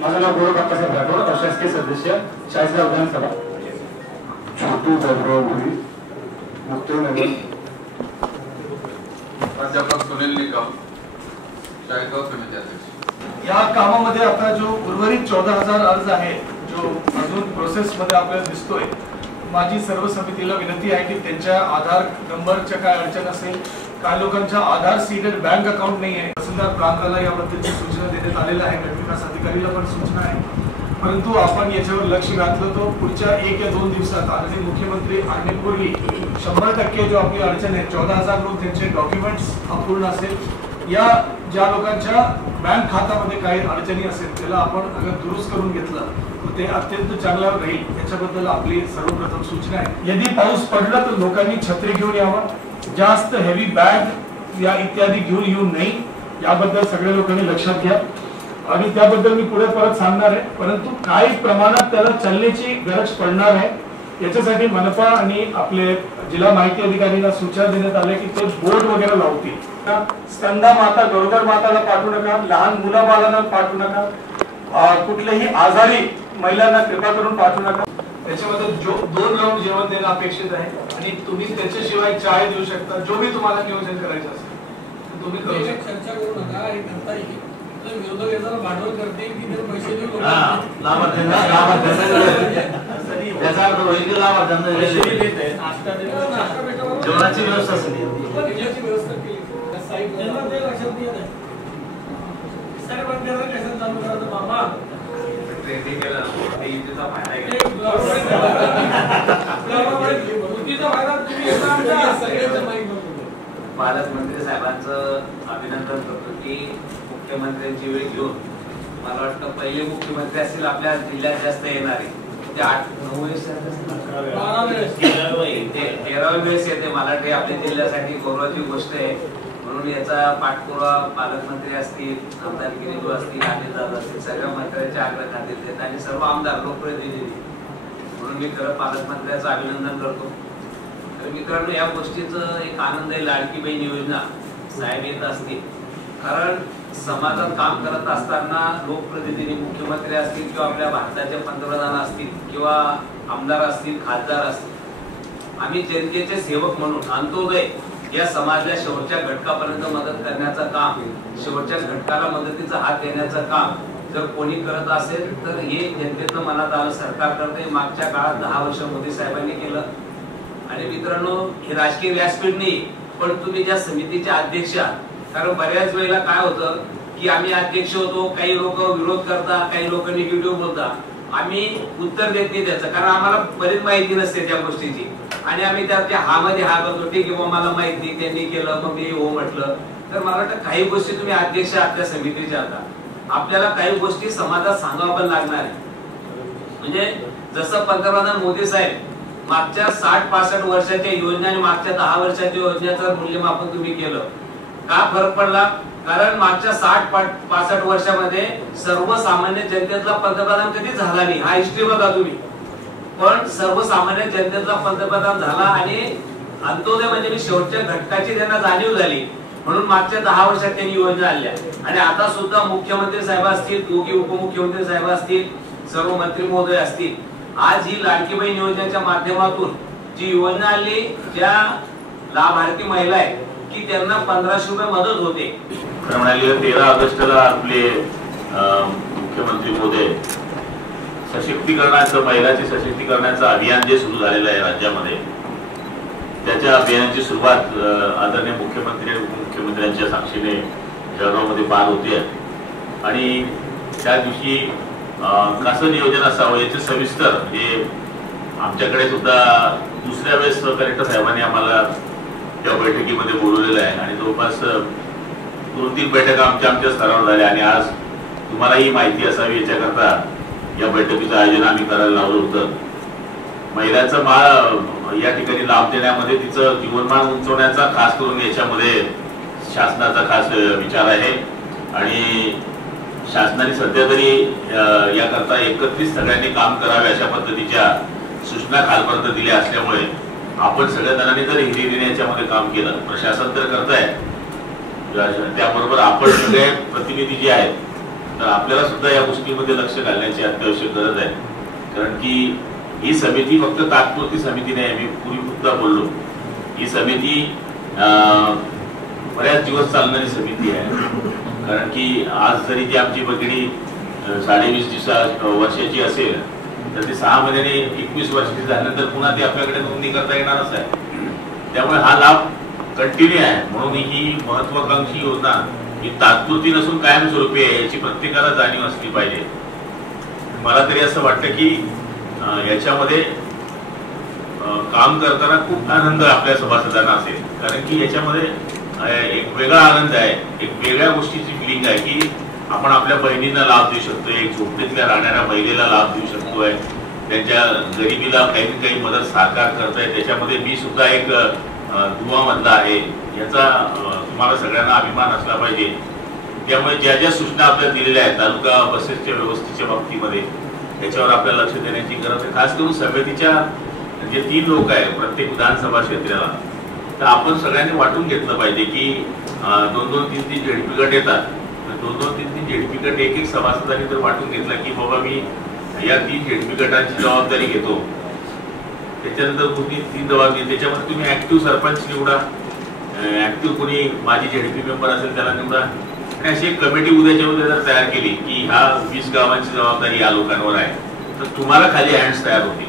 माझं नाव गौरव बाप्पासाहेब राठोड, अशासकीय सदस्य, चाळीसगाव विधानसभा. छोटू बाबुराव मुक्ताईनगर. प्राध्यापक सुनील निकम, चाळीसगाव समिती अध्यक्ष. या कामामध्ये आता जो उर्वरित 14,000 अर्ज आहे जो अजून प्रोसेस मध्ये आपल्याला दिसतोय, माझी सर्व समितीला विनंती आहे की त्यांच्या आधार नंबरच्या काय अडचण असेल, काही लोकांच्या आधार सीडेड बँक अकाउंट नाही आहे, तहसीलदार प्रांताला याबद्दलची सूचना देण्यात आलेल्या आहे, गटविकास अधिकारीला पण सूचना आहे. परंतु आपण याच्यावर लक्ष घातलं तो पुढच्या 1 या 2 दिवसात आणि मुख्यमंत्री आणण्यापूर्वी 100% जो आपली अडचण आहे 14,000 लोक त्यांचे डॉक्युमेंट्स अपूर्ण असेल, या ज्या लोकांच्या बँक खात्यामध्ये काही अडचणी असेल त्याला आपण अगर दुरुस्त करून घेतलं तर ते अत्यंत चांगलं राहील. याच्याबद्दल आपली सर्वप्रथम सूचना आहे. यदि पाऊस पडला तर लोकांनी छत्री घेऊन यावं, जास्त हेवी बॅग या इत्यादी घेऊन येऊ नये, याबद्दल सगळ्या लोकांनी लक्षात घ्या. आणि त्याबद्दल मी पुढे परत सांगणार आहे. परंतु काही प्रमाणात त्याला चालण्याची गरज पडणार आहे. याच्यासाठी मनपा आणि आपले जिल्हा माहिती अधिकाऱ्यांना सूचना देण्यात आल्या की ते बोर्ड वगैरे लावतील. स्तंदा माता गरोदर माताला पाठवू नका, लहान मुलाबाळांना पाठवू नका, कुठल्याही आजारी महिलांना कृपा करून पाठवू नका. त्याच्यामध्ये 2 राऊंड जेवण देणं अपेक्षित आहे आणि तुम्ही त्याच्याशिवाय चाय देऊ शकता. जो भी तुम्हाला नियोजन करायचं असेल तुम्ही करू शकता. चर्चा करू नका आणि करता येईल. विरोधक याचा भांडवल करते की ते पैसे देऊन जेवणाची व्यवस्था असेल, व्यवस्था केली ते लक्षात येत आहे. सर्व कशात चालू करायचं बाबा पालकमंत्री साहेबांचं अभिनंदन करतो की मुख्यमंत्र्यांची वेळ घेऊन मला वाटतं पहिले मुख्यमंत्री असतील आपल्या जिल्ह्यात जास्त येणारे ते 8-9 वेळेस 13व्या वेळेस येते. मला वाटते आपल्या जिल्ह्यासाठी गौरवाची गोष्ट आहे. म्हणून याचा पाठपुरावा पालकमंत्री असतील, आमदार गिरीजू असतील, अनिलदादा असतील, सगळ्या मंत्र्यांच्या आग्रह खातील देत आणि सर्व आमदार लोकप्रतिनिधी म्हणून मी खरं पालकमंत्र्यांचं अभिनंदन करतो. तर मित्रांनो, या गोष्टीचं एक आनंद आहे. लाडकी बहीण योजना साहेब येत असतील, कारण समाजात काम करत असताना लोकप्रतिनिधी मुख्यमंत्री असतील किंवा आपल्या भारताचे पंतप्रधान असतील किंवा आमदार असतील, खासदार असतील, आम्ही जनतेचे सेवक म्हणून अंत्योदय या समाजाला शेवटच्या घटकापर्यंत मदत करण्याचं काम, शेवटच्या घटकाला मदतीचा हात देण्याचं काम जर कोणी करत असेल तर हे जनतेचं मनात आलं. सरकार करते. मागच्या काळात 10 वर्ष मोदी साहेबांनी केलं. आणि मित्रांनो, हे राजकीय व्यासपीठ नाही, पण तुम्ही ज्या समितीचे अध्यक्ष आहात, कारण बऱ्याच वेळेला काय होतं की आम्ही अध्यक्ष होतो, काही लोक विरोध करतात, काही लोक निगेटिव्ह बोलतात, आम्ही उत्तर देत नाही त्याचं, कारण आम्हाला बरीच माहिती नसते त्या गोष्टीची आणि आम्ही त्याच्या हा मध्ये हा करतो. ठीक आहे, मला माहित नाही, त्यांनी केलं मग मी हो म्हटलं. तर मला वाटतं काही गोष्टी तुम्ही अध्यक्ष आहात त्या समितीच्या, आता आपल्याला काही गोष्टी समाजात सांगावं पण लागणार आहे. म्हणजे जसं पंतप्रधान मोदी साहेब मागच्या 60-65 वर्षाच्या योजना आणि मागच्या 10 वर्षाच्या योजनेचं मूल्यमापन तुम्ही केलं, का फरक पडला? कारण मागच्या 60-65 वर्षामध्ये सर्वसामान्य जनतेतला पंतप्रधान कधी झाला नाही. हा हिस्ट्री बघा तुम्ही, पण सर्वसामान्य जनतेतला पंतप्रधान झाला आणि अंत्योदय म्हणजे मी शेवटच्या घटकाची त्यांना जाणीव झाली, म्हणून मागच्या 10 वर्षात त्यांनी योजना आणल्या. आणि आता सुद्धा मुख्यमंत्री साहेब असतील, दोघी उपमुख्यमंत्री साहेब असतील, सर्व मंत्री महोदय असतील, आज ही लाडकी बहीण योजनेच्या माध्यमातून जी योजना आली, ज्या लाभार्थी महिला आहेत की त्यांना 1500 रुपये मदत होते. 13 ऑगस्टला आपले मुख्यमंत्री महोदय सशक्तीकरणाचं, महिलांचे सशक्तीकरणाचं अभियान जे सुरू झालेलं आहे राज्यामध्ये, त्याच्या अभियानाची सुरुवात आदरणीय मुख्यमंत्री आणि उपमुख्यमंत्र्यांच्या साक्षीने जळगावमध्ये पार होते. आणि त्या दिवशी कसं नियोजन असावं याचे सविस्तर हे आमच्याकडे सुद्धा दुसऱ्या वेळेस कलेक्टर साहेबांनी आम्हाला त्या बैठकीमध्ये बोलवलेलं आहे आणि जवळपास 2-3 बैठका आमच्या स्तरावर झाल्या. आणि आज तुम्हाला ही माहिती असावी याच्याकरता या बैठकीचं आयोजन आम्ही करायला लावलं होतं. महिलांचा माळ या ठिकाणी लाभ देण्यामध्ये, तिचं जीवनमान उंचवण्याचा खास करून याच्यामध्ये शासनाचा खास विचार आहे. आणि शासनाने सध्या तरी याकरता एकत्रित सगळ्यांनी काम करावे अशा पद्धतीच्या सूचना कालपर्यंत दिल्या असल्यामुळे आपण सगळ्या जणांनी जर हिरिरीने याच्यामध्ये काम केलं, प्रशासन तर करताय, त्याबरोबर आपण सगळे प्रतिनिधी जे आहेत तर आपल्याला सुद्धा या गोष्टीमध्ये लक्ष घालण्याची अत्यावश्यक गरज आहे. कारण की ही समिती फक्त तात्पुरती समिती नाही. मी पूर्वी सुद्धा बोललो, ही समिती बऱ्याच दिवस चालणारी समिती आहे. कारण की आज जरी ती आमची भगिनी 20.5 वर्षाची असेल तर ती 6 महिन्याने 21 वर्षाची झाल्यानंतर पुन्हा ती आपल्याकडे नोंदणी करता येणारच आहे. त्यामुळे हा लाभ कंटिन्यू आहे. म्हणून ही महत्वाकांक्षी योजना ही तात्पुरती नसून कायमस्वरूपी आहे याची प्रत्येकाला जाणीव असली पाहिजे. मला तरी असं वाटतं की याच्यामध्ये काम करताना खूप आनंद आपल्या सभासदांना असेल. कारण की याच्यामध्ये एक वेगळा आनंद आहे, एक वेगळ्या गोष्टीची फिलिंग आहे की आपण आपल्या बहिणींना लाभ देऊ शकतोय, एक झोपडीतल्या राहणाऱ्या महिलेला लाभ देऊ शकतोय, त्यांच्या गरिबीला काही मदत साकार करतोय. त्याच्यामध्ये मी सुद्धा एक दुवामधला आहे. याचा तुम्हाला सगळ्यांना अभिमान असला पाहिजे. त्यामुळे ज्या ज्या सूचना आपल्याला दिलेल्या आहेत तालुका बसेसच्या व्यवस्थेच्या बाबतीमध्ये त्याच्यावर आपल्याला लक्ष देण्याची गरज आहे. खास करून समितीच्या जे 3 लोक आहेत प्रत्येक विधानसभा क्षेत्राला, तर आपण सगळ्यांनी वाटून घेतलं पाहिजे की 2-2, 3-3 झेडपी गट येतात. 2-2, 3-3 झेडपी गट एक सभासदांनी जर वाटून घेतला की बाबा मी या 3 झेडपी गटांची जबाबदारी घेतो, त्याच्यानंतर तुम्ही 3 जबाबदारी, त्याच्यामध्ये तुम्ही ऍक्टिव्ह सरपंच निवडा, ऍक्टिव्ह कोणी माझी झेडपी मेंबर असेल त्याला निवडा, आणि अशी एक कमिटी उद्या जर तयार केली की ह्या 20 गावांची जबाबदारी या लोकांवर आहे, तर तुम्हाला खाली हँड्स तयार होतील.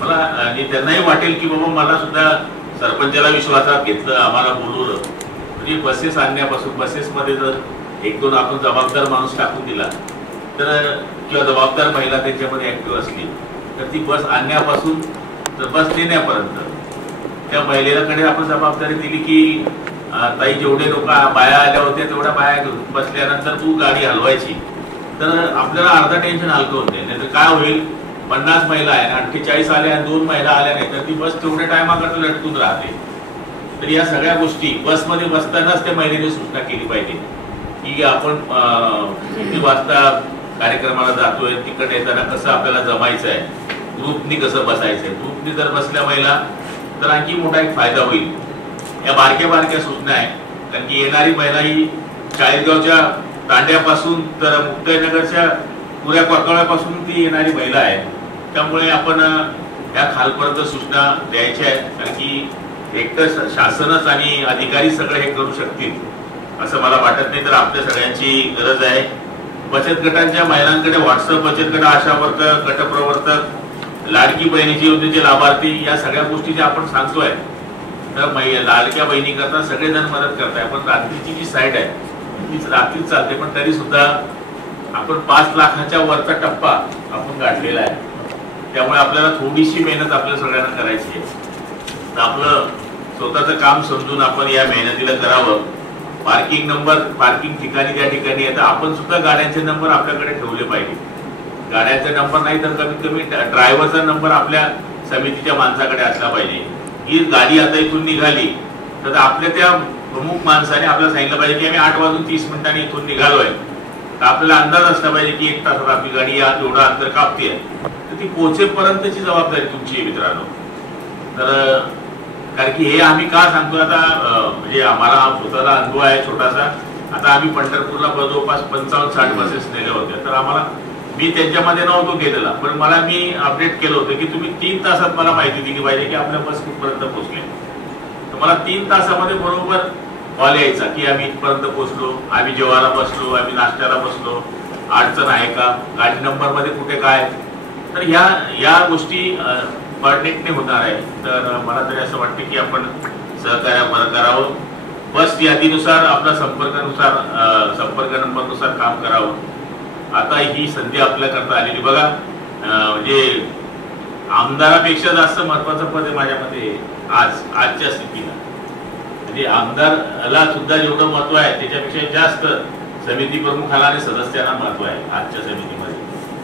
मला आणि त्यांनाही वाटेल की बाबा मला सुद्धा सरपंचाला विश्वासात घेतलं, आम्हाला बोलवलं. म्हणजे बसेस आणण्यापासून बसेसमध्ये जर 1-2 आपण जबाबदार माणूस टाकून दिला तर किंवा जबाबदार महिला त्याच्यामध्ये ऍक्टिव्ह असली तर ती बस आणण्यापासून तर बस नेण्यापर्यंत त्या महिलेकडे आपण जबाबदारी दिली की ताई जेवढे लोक बाया आल्या होत्या तेवढ्या बाया बसल्यानंतर तू गाडी हलवायची, तर आपल्याला अर्धा टेन्शन हलकं होते. नाही तर काय होईल, 50 महिला आहे, 48 आल्या आणि 2 महिला आल्या नाही तर ती बस तेवढ्या टायमाकरता लटकून राहते. तर या सगळ्या गोष्टी बसमध्ये बसतानाच त्या महिलेने सूचना केली पाहिजे की आपण किती वाजता कार्यक्रमाला जातोय, तिकडे येताना कसं आपल्याला जमायचं आहे, ग्रुपनी कसं बसायचंय. ग्रुपनी जर बसल्या महिला तर आणखी मोठा एक फायदा होईल. या बारक्या सूचना आहे. कारण की येणारी महिला ही चाळीसगावच्या तांड्यापासून तर मुक्ताईनगरच्या पुऱ्या कोकळ्यापासून ती येणारी महिला आहे. त्यामुळे आपण या खालपर्यंत सूचना द्यायच्या आहेत. कारण की एकतर शासनच आणि अधिकारी सगळे हे करू शकतील असं मला वाटत नाही. तर आपल्या सगळ्यांची गरज आहे. बचत गटांच्या महिलांकडे व्हॉट्सअप बचत गट, आशा वर्कर, गटप्रवर्तक, लाडकी बहिणीची योजनेचे लाभार्थी, या सगळ्या गोष्टी ज्या आपण सांगतोय तर लाडक्या बहिणी करता सगळेजण मदत करताय. पण रात्रीची जी साईट आहे तीच रात्रीच चालते, पण तरी सुद्धा आपण 5 लाखाच्या वरचा टप्पा आपण गाठलेला आहे. त्यामुळे आपल्याला थोडीशी मेहनत आपल्या सगळ्यांना करायची आहे. तर आपलं स्वतःचं काम समजून आपण या मेहनतीला करावं. पार्किंग नंबर पार्किंग ठिकाणी ज्या ठिकाणी आहे तर आपण सुद्धा गाड्यांचे नंबर आपल्याकडे ठेवले पाहिजे. गाड्यांचा नंबर नाही तर कमीत कमी ड्रायव्हरचा नंबर आपल्या समितीच्या माणसाकडे असला पाहिजे. ही गाडी आता इथून निघाली तर आपल्या त्या प्रमुख माणसाने आपल्याला सांगितलं पाहिजे की आम्ही 8:30 इथून निघालोय. तर आपल्याला अंदाज असला पाहिजे की 1 तासात आपली गाडी या एवढं अंतर कापते, तर ती पोहोचेपर्यंतची जबाबदारी तुमची आहे मित्रांनो. तर कारण की हे आम्ही का सांगतो आता, म्हणजे आम्हाला हा स्वतःला अनुभव आहे छोटासा. आता आम्ही पंढरपूरला जवळपास 55-60 बसेस नेल्या होत्या. तर आम्हाला मी त्यांच्यामध्ये नव्हतो गेलेला, पण मला मी अपडेट केलं होतं की तुम्ही 3 तासात मला माहिती दिली पाहिजे की आपल्या बस कुठपर्यंत पोहोचले. तर मला 3 तासामध्ये बरोबर कॉल यायचा की आम्ही इथपर्यंत पोहोचलो, आम्ही जेवायला बसलो, आम्ही नाश्त्याला बसलो, अडचण आहे का, गाडी नंबर मध्ये कुठे काय. तर या गोष्टी कॉर्डिनेटने होणार आहे. तर मला तरी असं वाटतं की आपण सहकार्य बरं करावं. बस यादीनुसार आपल्या संपर्क नंबरनुसार काम करावं. आता ही संधी आपल्याकरता आलेली बघा. म्हणजे आमदारापेक्षा जास्त महत्वाचं पद आहे माझ्या मते आजच्या स्थितीला. म्हणजे आमदाराला सुद्धा जेवढं महत्व आहे त्याच्यापेक्षा जास्त समिती प्रमुखाला आणि सदस्यांना महत्व आहे आजच्या समितीमध्ये.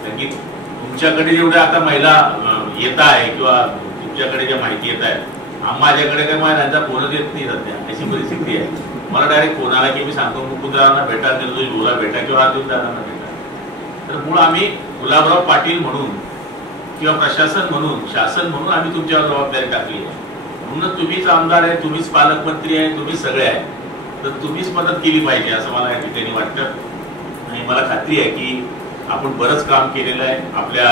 कारण की तुमच्याकडे जेवढ्या आता महिला येत आहे किंवा तुमच्याकडे ज्या माहिती येत आहे, माझ्याकडे काय महिलांचा फोनच येत नाही सध्या, अशी परिस्थिती आहे. मला डायरेक्ट फोन आला की मी सांगतो मुकुंदरावांना भेटा, निर्दोष भेटा किंवा अर्जुन दादांना भेटा. तर मुळे आम्ही गुलाबराव पाटील म्हणून किंवा प्रशासन म्हणून शासन म्हणून आम्ही तुमच्यावर जबाबदारी टाकली आहे. म्हणून तुम्हीच आमदार आहे, तुम्हीच पालकमंत्री आहे, तुम्हीच सगळे आहे. तर तुम्हीच मदत केली पाहिजे असं मला या ठिकाणी वाटतं. आणि मला खात्री आहे की आपण बरंच काम केलेलं आहे. आपल्या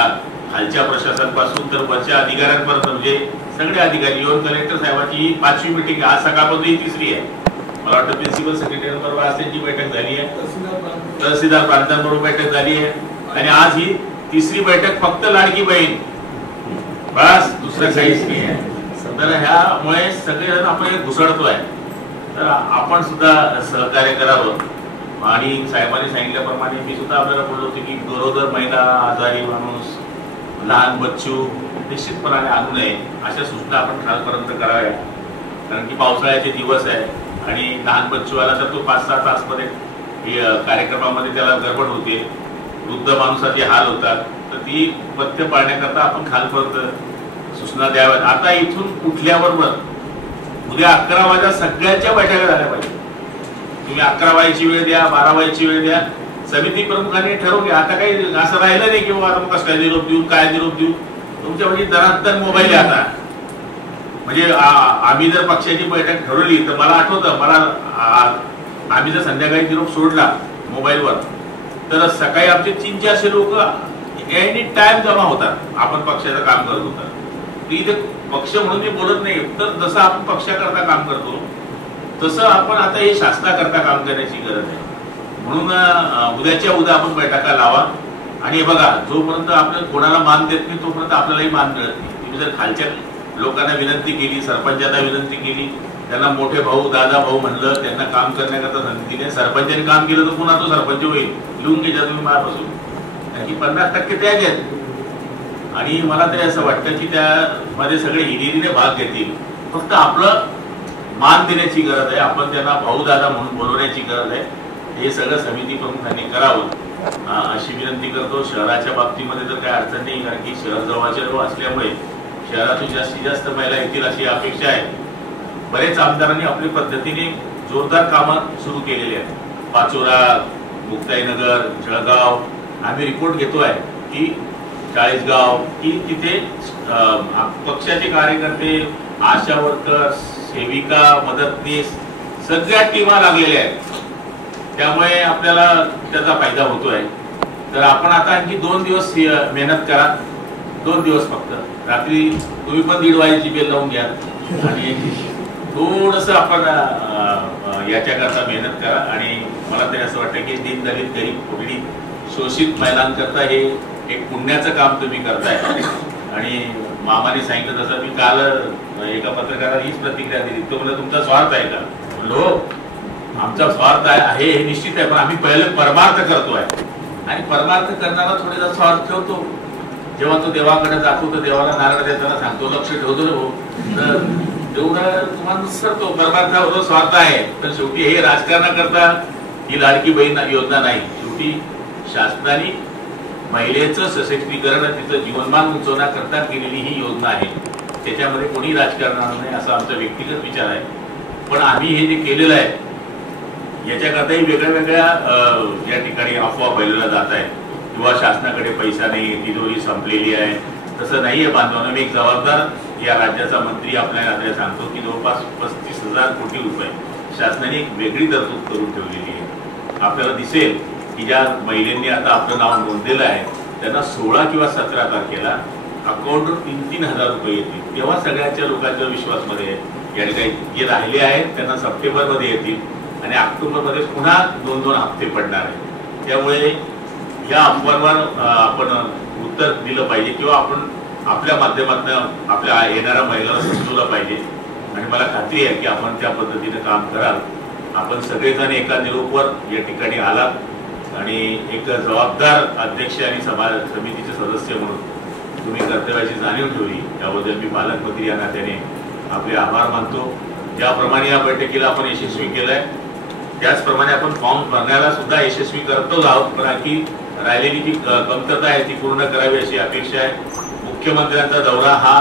खालच्या प्रशासनापासून तर वरच्या अधिकाऱ्यांपर्यंत, म्हणजे सगळे अधिकारी, इव्हन कलेक्टर साहेबांची ही 5वी मीटिंग आज सकाळपासून ही 3री आहे. मला वाटतं प्रिन्सिपल सेक्रेटरीबरोबर आज त्यांची बैठक झाली आहे, तहसीलदार प्रांतांबरोबर बैठक झाली आहे, आणि आज ही 3री बैठक फक्त लाडकी बहीण, बस दुसरं काहीच नाही आहे. तर ह्यामुळे सगळेजण आपण एक घुसळतोय. तर आपण सुद्धा सहकार्य करावं. आणि साहेबांनी सांगितल्याप्रमाणे मी सुद्धा आपल्याला बोललो होतो की गरोदर महिला, आजारी माणूस, लहान बच्चू निश्चितपणाने आणू नये अशा सूचना आपण खालपर्यंत कराव्या. कारण की पावसाळ्याचे दिवस आहे आणि लहान बच्चू आला तर तो 5-6 तासमध्ये कार्यक्रमामध्ये त्याला गडबड होते, वृद्ध माणसाचे हाल होतात. तर ती पथ्य पाळण्याकरता आपण खालपर्यंत सूचना द्याव्यात. आता इथून उठल्याबरोबर उद्या 11 वाजता सगळ्यांच्या बैठका झाल्या पाहिजे. तुम्ही 11 वाजेची वेळ द्या, 12 वाजेची वेळ द्या, समिती प्रमुखांनी ठरवून घ्या. आता काही असं राहिलं नाही की आता मग कसं काय निरोप देऊ, काय निरोप देऊ. तुमच्या म्हणजे दरात मोबाईल आहे आता. म्हणजे आम्ही जर पक्षाची बैठक ठरवली तर मला आठवतं, आम्ही जर संध्याकाळी निरोप सोडला मोबाईलवर तर सकाळी आमचे 300-400 लोक एनी टाइम जमा होतात. आपण पक्षाचं काम करत होता. इथे पक्ष म्हणून मी बोलत नाही, तर जसं आपण पक्षाकरता काम करतो तसं आपण आता हे शासनाकरता काम करण्याची गरज आहे. म्हणून उद्याच्या उद्या आपण बैठका लावा. आणि बघा, जोपर्यंत आपण कोणाला मान देत नाही तोपर्यंत आपल्यालाही मान मिळत नाही. तुम्ही जर खालच्या लोकांना विनंती केली, सरपंचांना विनंती केली, त्यांना मोठे भाऊ, दादा भाऊ म्हणलं, त्यांना काम करण्याकरता संधी दिली, सरपंचाने काम केलं तर पुन्हा तो सरपंच होईल. लिहून घ्यायचा तुम्ही मायापासून. की 50% त्याच आहेत. आणि मला तरी असं वाटतं की त्यामध्ये सगळे हिरिरीने भाग घेतील. फक्त आपलं मान देण्याची गरज आहे. आपण त्यांना भाऊ दादा म्हणून बोलवण्याची गरज आहे. हे सगळं समिती प्रमुखांनी करावं अशी विनंती करतो. शहराच्या बाबतीमध्ये तर काही अडचण नाही, कारण की शहर जवळच्या असल्यामुळे शहरातून जास्तीत जास्त महिला येतील अशी अपेक्षा आहे. बरेच आमदारांनी आपल्या पद्धतीने जोरदार कामं सुरू केलेली आहेत. पाचोरा, मुक्ताईनगर, जळगाव, आम्ही रिपोर्ट घेतोय की चाळीसगाव, की तिथे पक्षाचे कार्यकर्ते, आशा वर्कर, सेविका, मदतनीस सगळ्या टीमा लागलेल्या आहेत. त्यामुळे आपल्याला त्याचा फायदा होतोय. तर आपण आता आणखी 2 दिवस मेहनत करा. 2 दिवस फक्त. रात्री तुम्ही पण 1:30 वाजेची बेल लावून घ्या आणि थोडस आपण याच्याकरता मेहनत करा. आणि मला तरी असं वाटतं की दीनदलित, गरीब, पीडित, शोषित महिलांकरता हे एक पुण्याचं काम तुम्ही करताय. आणि मामाने सांगितलं तसं मी काल एका पत्रकाराला हीच प्रतिक्रिया दिली. तो म्हणलं तुमचा स्वार्थ आहे का? म्हणलो आमचा स्वार्थ आहे हे निश्चित आहे, पण आम्ही पहिले परमार्थ करतोय. आणि परमार्थ करणारा थोडेसा स्वार्थ ठेवतो. जेव्हा तो देवाकडे जातो तर देवाला नारळ देताना सांगतो लक्ष ठेवतो रे भाऊ, तर तेवढं तुम्हाला विसरतो. परमार्थावर स्वार्थ आहे. तर शेवटी हे राजकारणाकरता ही लाडकी बहीण योजना नाही. शेवटी शासनाने महिलेचं सशक्तीकरण, तिचं जीवनमान उंचवण्याकरता केलेली ही योजना आहे. त्याच्यामध्ये कोणी राजकारण नाही असा आमचा व्यक्तिगत विचार आहे. पण आम्ही हे जे केलेलं आहे याच्याकरताही वेगळ्या वेगळ्या या ठिकाणी अफवा फैलवल्या जात आहेत किंवा शासनाकडे पैसा नाही, तिजोरी संपलेली आहे. तसं नाहीये बांधवांना. मी एक जबाबदार या राज्याचा मंत्री आपल्याला आता सांगतो की जवळपास 35,000 कोटी रुपये शासनाने एक वेगळी तरतूद करून ठेवलेली आहे. आपल्याला दिसेल की ज्या महिलांनी आता आपलं नाव नोंदलेलं आहे त्यांना 16 किंवा 17 तारखेला अकाउंटवर 3-3 हजार रुपये येतील. तेव्हा सगळ्यांच्या लोकांच्या विश्वासमध्ये या ठिकाणी जे राहिले आहेत त्यांना सप्टेंबरमध्ये येतील आणि ऑक्टोबरमध्ये पुन्हा 2-2 हप्ते पडणार आहेत. त्यामुळे या अफवांवर आपण उत्तर दिलं पाहिजे किंवा आपण आपल्या माध्यमातून आपल्या येणाऱ्या महिलांना समजवलं पाहिजे. आणि मला खात्री आहे की आपण त्या पद्धतीने काम कराल. आपण सगळेजण एका निरोपावर या ठिकाणी आलात आणि एक जबाबदार अध्यक्ष आणि समितीचे सदस्य म्हणून तुम्ही कर्तव्याची जाणीव ठेवली. त्याबद्दल मी पालकमंत्री या नात्याने आपले आभार मानतो. ज्याप्रमाणे या बैठकीला आपण यशस्वी केलंय त्याचप्रमाणे आपण फॉर्म भरण्याला सुद्धा यशस्वी करतोच आहोत. पण आणखी राहिलेली जी कमतरता आहे ती पूर्ण करावी अशी अपेक्षा आहे. मुख्यमंत्र्यांचा दौरा हा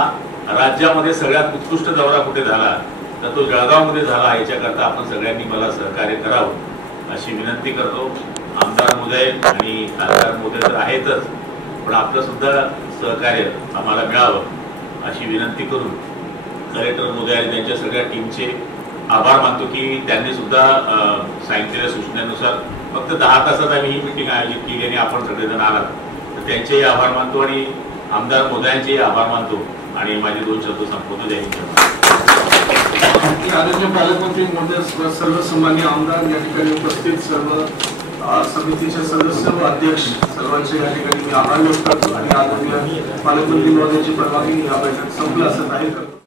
राज्यामध्ये सगळ्यात उत्कृष्ट दौरा कुठे झाला तर तो जळगावमध्ये झाला. याच्याकरता आपण सगळ्यांनी मला सहकार्य करावं अशी विनंती करतो. आमदार महोदय आणि खासदार महोदय तर आहेतच, पण आपलं सुद्धा सहकार्य आम्हाला मिळावं अशी विनंती करून कलेक्टर महोदय आणि त्यांच्या सगळ्या टीमचे आभार मानतो की त्यांनी सुद्धा सांगितलेल्या सूचनेनुसार फक्त 10 तासात आम्ही ही मिटिंग आयोजित केली आणि आपण सगळेजण आलात, तर त्यांचेही आभार मानतो आणि आमदार मोदयांचेही आभार मानतो आणि माझे 2 शब्द संपवतो. जय हिंद. आदरणीय पालकमंत्री महोदय, सर्व सन्मान्य आमदार, या ठिकाणी उपस्थित सर्व समितीचे सदस्य व अध्यक्ष सर्वांचे या ठिकाणी मी आभार व्यक्त करतो आणि आदरणीय पालकमंत्री महोदयाची परवानगी या बैठक संपलं असं जाहीर करतो.